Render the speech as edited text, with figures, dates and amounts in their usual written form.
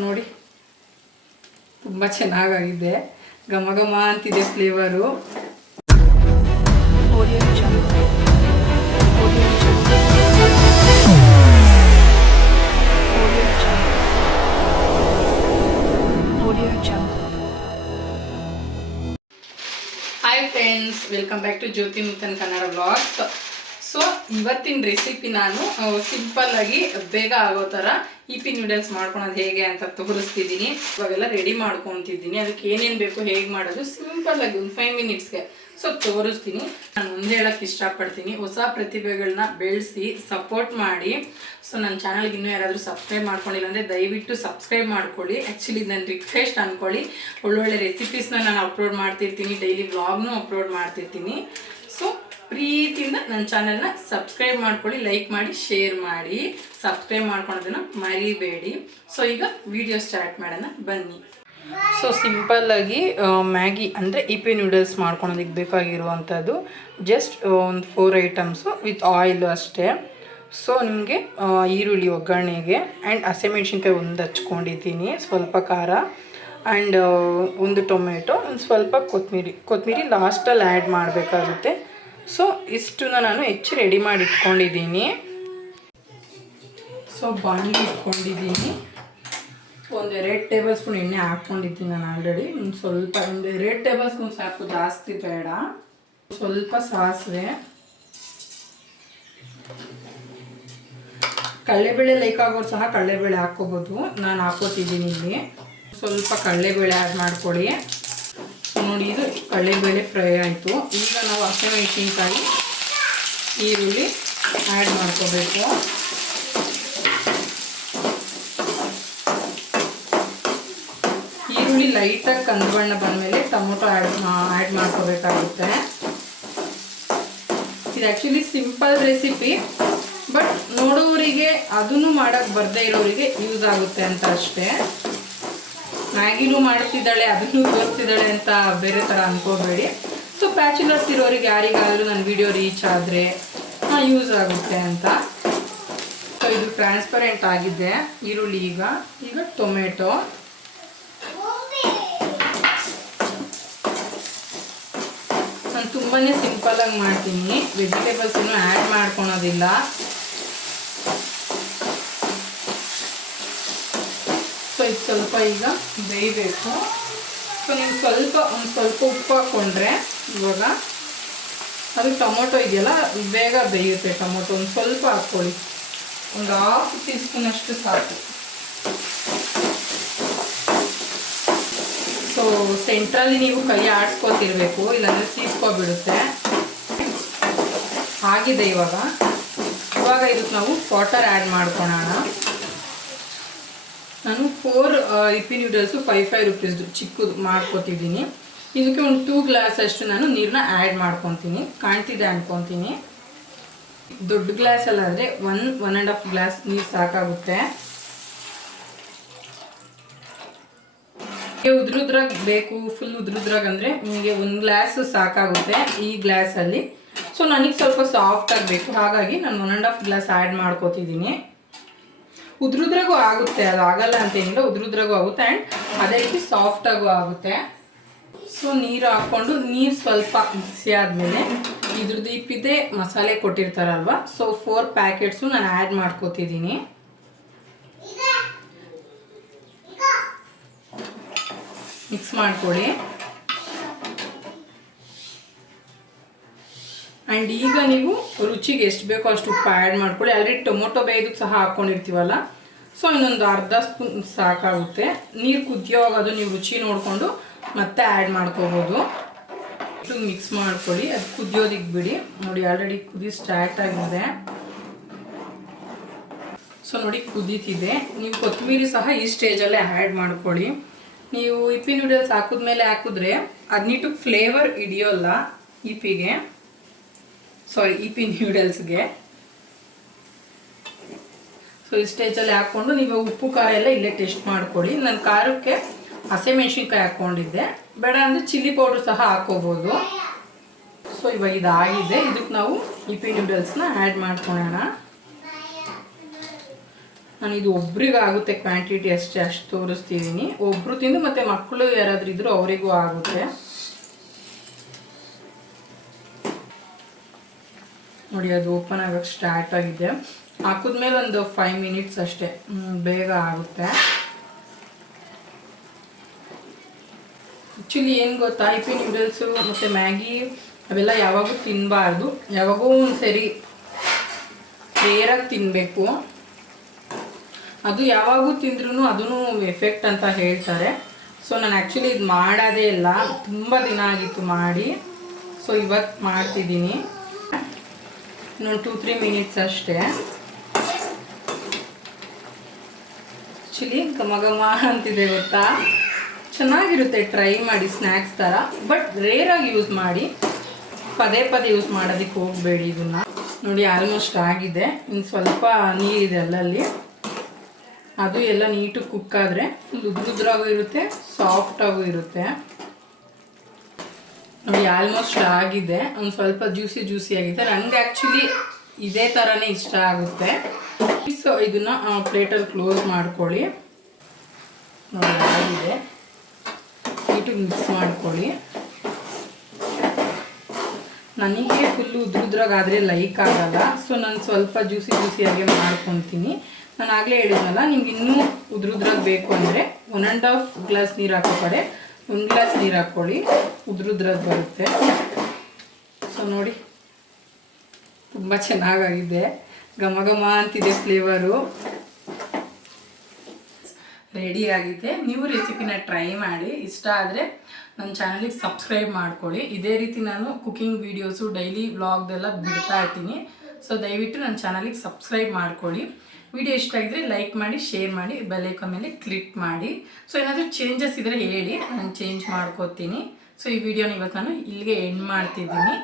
ನೋಡಿ ತುಂಬ ಚೆನ್ನಾಗಿದೆ, ಘಮ ಘಮ ಅಂತಿದೆ flavour. Hi friends, welcome back to Jyothi Nutan Kannada vlogs. So ಇವತ್ತಿನ ರೆಸಿಪಿ ನಾನು ಸಿಂಪಲ್ ಆಗಿ ಬೇಗ ಆಗೋ ಥರ ಇಪಿ ನೂಡಲ್ಸ್ ಮಾಡ್ಕೊಳೋದು ಹೇಗೆ ಅಂತ ತೋರಿಸ್ತಿದ್ದೀನಿ. ಇವಾಗೆಲ್ಲ ರೆಡಿ ಮಾಡ್ಕೊತಿದ್ದೀನಿ. ಅದಕ್ಕೆ ಏನೇನು ಬೇಕು, ಹೇಗೆ ಮಾಡೋದು ಸಿಂಪಲ್ ಆಗಿ ಒಂದು 5 ಮಿನಿಟ್ಸ್ಗೆ ಸೊ ತೋರಿಸ್ತೀನಿ. ನಾನು ಮುಂದೆ ಹೇಳೋಕ್ಕೆ ಇಷ್ಟಪಡ್ತೀನಿ, ಹೊಸ ಪ್ರತಿಭೆಗಳನ್ನ ಬೆಳೆಸಿ ಸಪೋರ್ಟ್ ಮಾಡಿ. ಸೊ ನನ್ನ ಚಾನಲ್ಗೆ ಇನ್ನೂ ಯಾರಾದರೂ ಸಬ್ಸ್ಕ್ರೈಬ್ ಮಾಡ್ಕೊಂಡಿಲ್ಲ ಅಂದರೆ ದಯವಿಟ್ಟು ಸಬ್ಸ್ಕ್ರೈಬ್ ಮಾಡ್ಕೊಳ್ಳಿ. ಆ್ಯಕ್ಚುಲಿ ನನ್ನ ರಿಕ್ವೆಸ್ಟ್ ಅಂದ್ಕೊಳ್ಳಿ. ಒಳ್ಳೊಳ್ಳೆ ರೆಸಿಪೀಸ್ನ ನಾನು ಅಪ್ಲೋಡ್ ಮಾಡ್ತಿರ್ತೀನಿ, ಡೈಲಿ ವ್ಲಾಗ್ನೂ ಅಪ್ಲೋಡ್ ಮಾಡ್ತಿರ್ತೀನಿ. ಸೊ ಪ್ರೀತಿಯಿಂದ ನನ್ನ ಚಾನಲ್ನ ಸಬ್ಸ್ಕ್ರೈಬ್ ಮಾಡ್ಕೊಳ್ಳಿ, ಲೈಕ್ ಮಾಡಿ, ಶೇರ್ ಮಾಡಿ, ಸಬ್ಸ್ಕ್ರೈಬ್ ಮಾಡ್ಕೊಳೋದನ್ನು ಮರಿಬೇಡಿ. ಸೊ ಈಗ ವಿಡಿಯೋ ಸ್ಟಾರ್ಟ್ ಮಾಡೋಣ ಬನ್ನಿ. ಸೊ ಸಿಂಪಲ್ಲಾಗಿ ಮ್ಯಾಗಿ ಅಂದರೆ ಇಪಿ ನೂಡಲ್ಸ್ ಮಾಡ್ಕೊಳೋದಕ್ಕೆ ಬೇಕಾಗಿರುವಂಥದ್ದು ಜಸ್ಟ್ ಒಂದು 4 ಐಟಮ್ಸು ವಿತ್ ಆಯಿಲ್ ಅಷ್ಟೇ. ಸೊ ನಿಮಗೆ ಈರುಳ್ಳಿ ಒಗ್ಗರಣೆಗೆ ಆ್ಯಂಡ್ ಹಸಿಮೆಣ್ಸಿನ್ಕಾಯಿ ಒಂದು ಹಚ್ಕೊಂಡಿದ್ದೀನಿ, ಸ್ವಲ್ಪ ಖಾರ ಆ್ಯಂಡ್ ಒಂದು ಟೊಮೆಟೊ, ಒಂದು ಸ್ವಲ್ಪ ಕೊತ್ತಂಬರಿ ಲಾಸ್ಟಲ್ಲಿ ಆ್ಯಡ್ ಮಾಡಬೇಕಾಗುತ್ತೆ. ಸೊ ಇಷ್ಟನ್ನ ನಾನು ಹೆಚ್ಚು ರೆಡಿ ಮಾಡಿ ಇಟ್ಕೊಂಡಿದ್ದೀನಿ. ಸೊ ಬಾಣಲಿ ಇಟ್ಕೊಂಡಿದ್ದೀನಿ, ಒಂದು 2 ಟೇಬಲ್ ಸ್ಪೂನ್ ಎಣ್ಣೆ ಹಾಕ್ಕೊಂಡಿದ್ದೀನಿ ನಾನು ಆಲ್ರೆಡಿ. ಒಂದು 2 ಟೇಬಲ್ ಸ್ಪೂನ್ ಸಾಕು, ಜಾಸ್ತಿ ಬೇಡ. ಸ್ವಲ್ಪ ಸಾಸಿವೆ, ಕಡಲೆಬೇಳೆ ಲೈಕ್ ಆಗೋರು ಸಹ ಕಡಲೆಬೇಳೆ ಹಾಕ್ಕೋಬೋದು, ನಾನು ಹಾಕ್ಕೋತಿದ್ದೀನಿ ಇಲ್ಲಿ. ಸ್ವಲ್ಪ ಕಡಲೆಬೇಳೆ ಆ್ಯಡ್ ಮಾಡ್ಕೊಳ್ಳಿ. ನೋಡಿ, ಇದು ಕಡಲೆಬೇಳೆ ಫ್ರೈ ಆಯಿತು. ಈಗ ನಾವು ಹಸಿಮೆಣಸಿನ್ಕಾಯಿ, ಈರುಳ್ಳಿ ಆ್ಯಡ್ ಮಾಡ್ಕೋಬೇಕು. ಈರುಳ್ಳಿ ಲೈಟಾಗಿ ಕಂದು ಬಣ್ಣ ಬಂದಮೇಲೆ ಟೊಮೊಟೊ ಆ್ಯಡ್ ಮಾಡ್ಕೋಬೇಕಾಗುತ್ತೆ. ಇದು ಆ್ಯಕ್ಚುಲಿ ಸಿಂಪಲ್ ರೆಸಿಪಿ, ಬಟ್ ನೋಡೋರಿಗೆ ಅದನ್ನು ಮಾಡೋಕ್ಕೆ ಬರದೇ ಇರೋರಿಗೆ ಯೂಸ್ ಆಗುತ್ತೆ ಅಂತ ಅಷ್ಟೇ. ಮ್ಯಾಗಿನೂ ಮಾಡ್ತಿದ್ದಾಳೆ, ಅದನ್ನು ತೋರಿಸ್ತಿದ್ದಾಳೆ ಅಂತ ಬೇರೆ ಥರ ಅಂದ್ಕೋಬೇಡಿ. ಸೊ ಬ್ಯಾಚುಲರ್ಸ್ ಇರೋರಿಗೆ ಯಾರಿಗಾದರೂ ನನ್ನ ವಿಡಿಯೋ ರೀಚ್ ಆದರೆ ಯೂಸ್ ಆಗುತ್ತೆ ಅಂತ. ಸೊ ಇದು ಟ್ರಾನ್ಸ್ಪರೆಂಟ್ ಆಗಿದೆ ಈರುಳ್ಳಿ. ಈಗ ಟೊಮೆಟೊ, ನಾನು ತುಂಬಾ ಸಿಂಪಲಾಗಿ ಮಾಡ್ತೀನಿ, ವೆಜಿಟೇಬಲ್ಸ್ ಇನ್ನೂ ಆ್ಯಡ್ ಮಾಡ್ಕೊಳೋದಿಲ್ಲ. ಸೊ ಇದು ಸ್ವಲ್ಪ ಈಗ ಬೇಯಬೇಕು. ಸೊ ನೀವು ಒಂದು ಸ್ವಲ್ಪ ಉಪ್ಪು ಹಾಕ್ಕೊಂಡ್ರೆ ಇವಾಗ ಅದು ಟೊಮೊಟೊ ಇದೆಯಲ್ಲ ಬೇಗ ಬೇಯುತ್ತೆ. ಟೊಮೊಟೊ ಒಂದು ಸ್ವಲ್ಪ ಹಾಕ್ಕೊಳ್ಳಿ, ಒಂದು 1/2 ಟೀ ಸ್ಪೂನ್ ಅಷ್ಟು ಸಾಕು. ಸೊ ಸೆಂಟ್ರಲ್ಲಿ ನೀವು ಕೈ ಆಡಿಸ್ಕೊತಿರ್ಬೇಕು, ಇಲ್ಲಾಂದರೆ ಸೀಸ್ಕೊಬಿಡುತ್ತೆ. ಆಗಿದೆ ಇವಾಗ ಇದಕ್ಕೆ ನಾವು ವಾಟರ್ ಆ್ಯಡ್ ಮಾಡ್ಕೊಳ್ಳೋಣ. ನಾನು 4 ಇಪಿ ನೂಡಲ್ಸು 5 ರೂಪೀಸ್ದು ಚಿಕ್ಕದು ಮಾಡ್ಕೊತಿದ್ದೀನಿ. ಇದಕ್ಕೆ ಒಂದು 2 ಗ್ಲಾಸ್ ಅಷ್ಟು ನಾನು ನೀರನ್ನ ಆ್ಯಡ್ ಮಾಡ್ಕೊತೀನಿ. ಕಾಣ್ತಿದೆ ಅನ್ಕೊತೀನಿ. ದೊಡ್ಡ ಗ್ಲಾಸಲ್ಲಾದರೆ 1.5 ಗ್ಲಾಸ್ ನೀರು ಸಾಕಾಗುತ್ತೆ. ಉದ್ರುದ್ರಾಗ ಬೇಕು, ಫುಲ್ ಉದ್ರುದ್ರಾಗ ಅಂದರೆ ನಿಮಗೆ 1 ಗ್ಲಾಸ್ ಸಾಕಾಗುತ್ತೆ ಈ ಗ್ಲಾಸಲ್ಲಿ. ಸೊ ನನಗೆ ಸ್ವಲ್ಪ ಸಾಫ್ಟಾಗಿ ಬೇಕು, ಹಾಗಾಗಿ ನಾನು 1.5 ಗ್ಲಾಸ್ ಆ್ಯಡ್ ಮಾಡ್ಕೊತಿದ್ದೀನಿ. ಉದ್ರುದ್ರಾಗೂ ಆಗುತ್ತೆ, ಅದು ಆಗಲ್ಲ ಅಂತೇನಿಲ್ಲ, ಉದ್ರುದ್ರಾಗೂ ಆಗುತ್ತೆ ಆ್ಯಂಡ್ ಅದೇ ರೀತಿ ಸಾಫ್ಟಾಗೂ ಆಗುತ್ತೆ. ಸೊ ನೀರು ಹಾಕ್ಕೊಂಡು ನೀರು ಸ್ವಲ್ಪ ಮಿಕ್ಸಿ ಆದಮೇಲೆ ಇದ್ರದ್ದು ಇಪ್ಪಿದೆ ಮಸಾಲೆ ಕೊಟ್ಟಿರ್ತಾರಲ್ವ, ಸೊ 4 ಪ್ಯಾಕೆಟ್ಸು ನಾನು ಆ್ಯಡ್ ಮಾಡ್ಕೊತಿದ್ದೀನಿ. ಮಿಕ್ಸ್ ಮಾಡ್ಕೊಳ್ಳಿ. ಆ್ಯಂಡ್ ಈಗ ನೀವು ರುಚಿಗೆ ಎಷ್ಟು ಬೇಕೋ ಅಷ್ಟು ಉಪ್ಪು ಆ್ಯಡ್ ಮಾಡ್ಕೊಳ್ಳಿ. ಆಲ್ರೆಡಿ ಟೊಮೊಟೊ ಬೇಯೋದಕ್ಕೆ ಸಹ ಹಾಕ್ಕೊಂಡಿರ್ತೀವಲ್ಲ, ಸೊ ಇನ್ನೊಂದು 1/2 ಸ್ಪೂನ್ ಸಾಕಾಗುತ್ತೆ. ನೀರು ಕುದಿಯೋವಾಗ ಅದು ನೀವು ರುಚಿ ನೋಡಿಕೊಂಡು ಮತ್ತೆ ಆ್ಯಡ್ ಮಾಡ್ಕೋಬೋದು. ಮಿಕ್ಸ್ ಮಾಡ್ಕೊಳ್ಳಿ, ಅದು ಕುದಿಯೋದಕ್ಕೆ ಬಿಡಿ. ನೋಡಿ ಆಲ್ರೆಡಿ ಕುದಿ ಸ್ಟಾರ್ಟ್ ಆಗಿದೆ. ಸೊ ನೋಡಿ ಕುದೀತಿದೆ. ನೀವು ಕೊತ್ತಂಬರಿ ಸಹ ಈ ಸ್ಟೇಜಲ್ಲೇ ಆ್ಯಡ್ ಮಾಡ್ಕೊಳ್ಳಿ. ನೀವು ಇಪಿ ನೂಡಲ್ಸ್ ಹಾಕಿದ್ರೆ ಅದನ್ನಿಟ್ಟು ಫ್ಲೇವರ್ ಹಿಡಿಯೋಲ್ಲ ಇಪಿ ನೂಡಲ್ಸ್ಗೆ. ಸೊ ಈ ಸ್ಟೇಜಲ್ಲಿ ಹಾಕ್ಕೊಂಡು ನೀವು ಉಪ್ಪು ಖಾರ ಎಲ್ಲ ಇಲ್ಲೇ ಟೆಸ್ಟ್ ಮಾಡ್ಕೊಳ್ಳಿ. ನಾನು ಖಾರಕ್ಕೆ ಹಸಿಮೆಣ್ಸಿನ್ಕಾಯಿ ಹಾಕ್ಕೊಂಡಿದ್ದೆ, ಬೇಡ ಅಂದರೆ ಚಿಲ್ಲಿ ಪೌಡ್ರ್ ಸಹ ಹಾಕ್ಕೋಬೋದು. ಸೊ ಇವಾಗ ಇದಾಗಿದೆ. ಇದಕ್ಕೆ ನಾವು ಇಪಿ ನೂಡಲ್ಸ್ನ ಆ್ಯಡ್ ಮಾಡ್ಕೊಳ್ಳೋಣ. ನಾನು ಇದು ಒಬ್ರಿಗೆ ಆಗುತ್ತೆ ಕ್ವಾಂಟಿಟಿ ಅಷ್ಟು ತೋರಿಸ್ತಿದ್ದೀನಿ. ಒಬ್ಬರು ತಿಂದು ಮತ್ತು ಮಕ್ಕಳು ಯಾರಾದರೂ ಇದ್ದರೂ ಅವರಿಗೂ ಆಗುತ್ತೆ. ನೋಡಿ ಅದು ಓಪನ್ ಆಗೋಕ್ಕೆ ಸ್ಟಾರ್ಟ್ ಆಗಿದೆ. ಹಾಕಿದ್ಮೇಲೆ ಒಂದು 5 ಮಿನಿಟ್ಸ್ ಅಷ್ಟೇ, ಬೇಗ ಆಗುತ್ತೆ. ಆ್ಯಕ್ಚುಲಿ ಏನು ಗೊತ್ತಾ, ಇಪ್ಪಿ ನೂಡಲ್ಸು ಮತ್ತು ಮ್ಯಾಗಿ ಅವೆಲ್ಲ ಯಾವಾಗೂ ತಿನ್ನಬಾರ್ದು. ಯಾವಾಗೂ ಒಂದು ಸರಿ ರೇರಾಗಿ ತಿನ್ನಬೇಕು. ಅದು ಯಾವಾಗೂ ತಿಂದ್ರೂ ಅದೂ ಎಫೆಕ್ಟ್ ಅಂತ ಹೇಳ್ತಾರೆ. ಸೊ ನಾನು ಆ್ಯಕ್ಚುಲಿ ಇದು ಮಾಡೋದೇ ಇಲ್ಲ, ತುಂಬ ದಿನ ಆಗಿತ್ತು ಮಾಡಿ. ಸೊ ಇವತ್ತು ಮಾಡ್ತಿದ್ದೀನಿ. ಇನ್ನೊಂದು 2-3 ಮಿನಿಟ್ಸ್ ಅಷ್ಟೇ. ಆ್ಯಕ್ಚುಲಿ ಘಮ ಘಮ ಅಂತಿದೆ ಗೊತ್ತಾ, ಚೆನ್ನಾಗಿರುತ್ತೆ. ಟ್ರೈ ಮಾಡಿ ಸ್ನ್ಯಾಕ್ಸ್ ಥರ, ಬಟ್ ರೇರಾಗಿ ಯೂಸ್ ಮಾಡಿ, ಪದೇ ಪದೇ ಯೂಸ್ ಮಾಡೋದಕ್ಕೆ ಹೋಗಬೇಡಿ. ಇದನ್ನು ನೋಡಿ ಆಲ್ಮೋಸ್ಟ್ ಆಗಿದೆ. ಇನ್ನು ಸ್ವಲ್ಪ ನೀರಿದೆ ಅಲ್ಲಲ್ಲಿ, ಅದು ಎಲ್ಲ ನೀಟಾಗಿ ಕುಕ್ ಆದರೆ ಫುಲ್ ಉದ್ರಾಗೂ ಇರುತ್ತೆ, ಸಾಫ್ಟಾಗೂ ಇರುತ್ತೆ. ನೋಡಿ ಆಲ್ಮೋಸ್ಟ್ ಆಗಿದೆ. ಒಂದು ಸ್ವಲ್ಪ ಜ್ಯೂಸಿ ಆಗಿದೆ. ನನಗೆ ಆ್ಯಕ್ಚುಲಿ ಇದೇ ಥರನೇ ಇಷ್ಟ ಆಗುತ್ತೆ. ಸೊ ಇದನ್ನು ಪ್ಲೇಟಲ್ಲಿ ಕ್ಲೋಸ್ ಮಾಡ್ಕೊಳ್ಳಿ. ನೋಡಿ ಆಗಿದೆ, ನೀಟಾಗಿ ಮಿಕ್ಸ್ ಮಾಡ್ಕೊಳ್ಳಿ. ನನಗೆ ಫುಲ್ಲು ಉದ್ರಾಗಾದರೆ ಲೈಕ್ ಆಗಲ್ಲ. ಸೊ ನಾನು ಸ್ವಲ್ಪ ಜ್ಯೂಸಿಯಾಗಿ ಮಾಡ್ಕೊತೀನಿ. ನಾನು ಆಗಲೇ ಹೇಳಿದ್ನಲ್ಲ, ನಿಮ್ಗೆ ಇನ್ನೂ ಉದ್ರಾಗಿ ಬೇಕು ಅಂದರೆ 1.5 ಗ್ಲಾಸ್ ನೀರು ಹಾಕೋ ಕಡೆ 1 ಗ್ಲಾಸ್ ನೀರು ಹಾಕ್ಕೊಳ್ಳಿ, ಉದ್ರಾಗಿ ಬರುತ್ತೆ. ಸೊ ನೋಡಿ ತುಂಬ ಚೆನ್ನಾಗಾಗಿದೆ, ಘಮ ಘಮ ಅಂತಿದೆ. ಫ್ಲೇವರು ರೆಡಿ ಆಗಿದೆ. ನೀವು ರೆಸಿಪಿನ ಟ್ರೈ ಮಾಡಿ. ಇಷ್ಟ ಆದರೆ ನನ್ನ ಚಾನಲಿಗೆ ಸಬ್ಸ್ಕ್ರೈಬ್ ಮಾಡ್ಕೊಳ್ಳಿ. ಇದೇ ರೀತಿ ನಾನು ಕುಕಿಂಗ್ ವೀಡಿಯೋಸು, ಡೈಲಿ ವ್ಲಾಗ್ದೆಲ್ಲ ಬಿಡ್ತಾ ಇರ್ತೀನಿ. ಸೊ ದಯವಿಟ್ಟು ನನ್ನ ಚಾನಲಿಗೆ ಸಬ್ಸ್ಕ್ರೈಬ್ ಮಾಡ್ಕೊಳ್ಳಿ. ವಿಡಿಯೋ ಇಷ್ಟ ಆಗಿದ್ರೆ ಲೈಕ್ ಮಾಡಿ, ಶೇರ್ ಮಾಡಿ, ಬೆಲ್ ಐಕಾನ್ ಮೇಲೆ ಕ್ಲಿಕ್ ಮಾಡಿ. ಸೊ ಏನಾದರೂ ಚೇಂಜಸ್ ಇದ್ದರೆ ಹೇಳಿ, ನಾನು ಚೇಂಜ್ ಮಾಡ್ಕೋತೀನಿ. ಸೊ ಈ ವಿಡಿಯೋನ ಇವತ್ತು ನಾನು ಇಲ್ಲಿಗೆ ಎಂಡ್ ಮಾಡ್ತಿದ್ದೀನಿ.